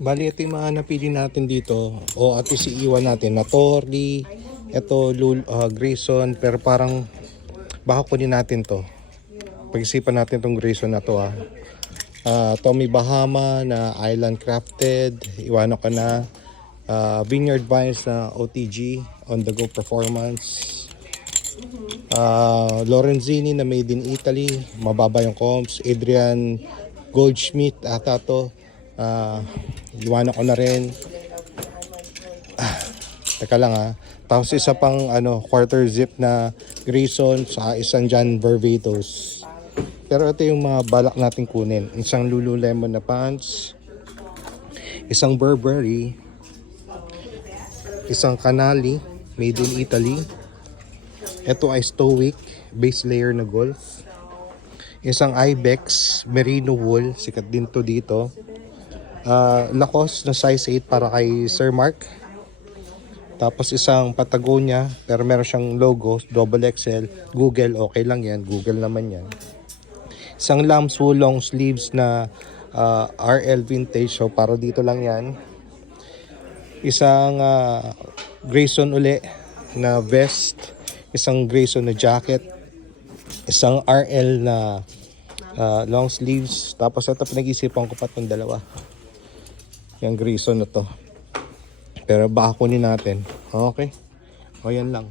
Bali, ito yung mga napili natin dito. O at least iiwan natin na Tori, ito Grayson, pero parang baka kunin natin to. Pag-isipan natin tong Grayson na to. Tommy Bahama na Island Crafted, iwanan ko na. Vineyard Vines na OTG, On The Go Performance. Lorenzini na Made in Italy, mababa yung comps. Adrian Goldschmidt ata to. Iwanan ko na rin. Teka lang. Tapos isa pang quarter zip na Grayson sa isang John Barbados. Pero ito yung mga balak natin kunin. Isang Lululemon na pants, isang Burberry, isang Canali Made in Italy. Ito ay Stoic base layer na golf. Isang Ibex Merino wool, sikat din to dito. Lacoste na size 8 para kay Sir Mark. Tapos isang Patagonia pero meron siyang logo, double XL. Google, okay lang yan. Google naman yan. Isang Lamb's wool long sleeves na RL vintage. So para dito lang yan. Isang Grayson uli na vest. Isang Grayson na jacket. Isang RL na long sleeves. Tapos ito pinag-isipan ko pa itong dalawa. Yung Grayson na to. Pero baka kunin natin. Okay. O yan lang.